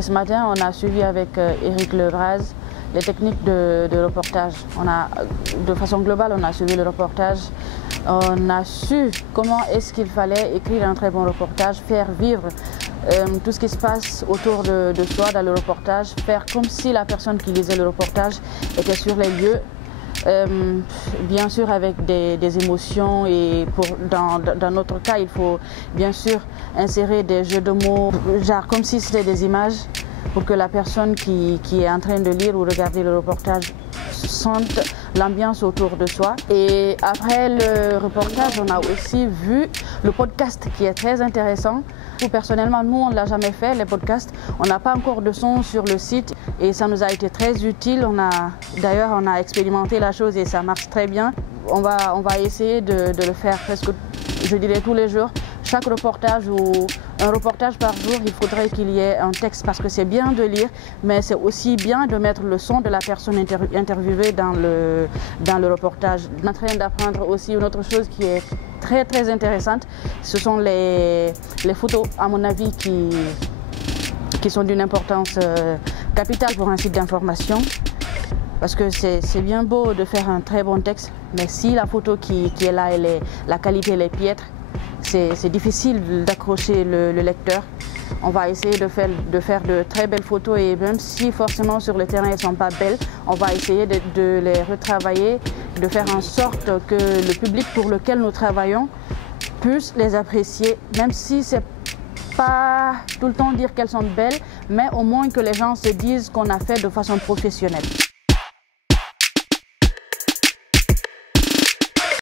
Ce matin, on a suivi avec Éric Levraz les techniques de reportage. De façon globale, on a suivi le reportage. On a su comment est-ce qu'il fallait écrire un très bon reportage, faire vivre tout ce qui se passe autour de soi dans le reportage, faire comme si la personne qui lisait le reportage était sur les lieux. Bien sûr avec des émotions et dans notre cas il faut bien sûr insérer des jeux de mots, genre comme si c'était des images pour que la personne qui est en train de lire ou regarder le reportage sente l'ambiance autour de soi. Et après le reportage, on a aussi vu le podcast qui est très intéressant. Personnellement, nous, on ne l'a jamais fait, les podcasts. On n'a pas encore de son sur le site et ça nous a été très utile. D'ailleurs, on a expérimenté la chose et ça marche très bien. On va essayer de le faire presque, je dirais, tous les jours. Chaque reportage ou un reportage par jour, il faudrait qu'il y ait un texte parce que c'est bien de lire, mais c'est aussi bien de mettre le son de la personne interviewée dans le reportage. On est en train d'apprendre aussi une autre chose qui est très très intéressante. Ce sont les photos, à mon avis, qui sont d'une importance capitale pour un site d'information. Parce que c'est bien beau de faire un très bon texte, mais si la photo qui est là, la qualité elle est piètre, c'est difficile d'accrocher le lecteur. On va essayer de faire de très belles photos et même si forcément sur le terrain elles ne sont pas belles, on va essayer de les retravailler, de faire en sorte que le public pour lequel nous travaillons puisse les apprécier, même si c'est pas tout le temps dire qu'elles sont belles, mais au moins que les gens se disent qu'on a fait de façon professionnelle.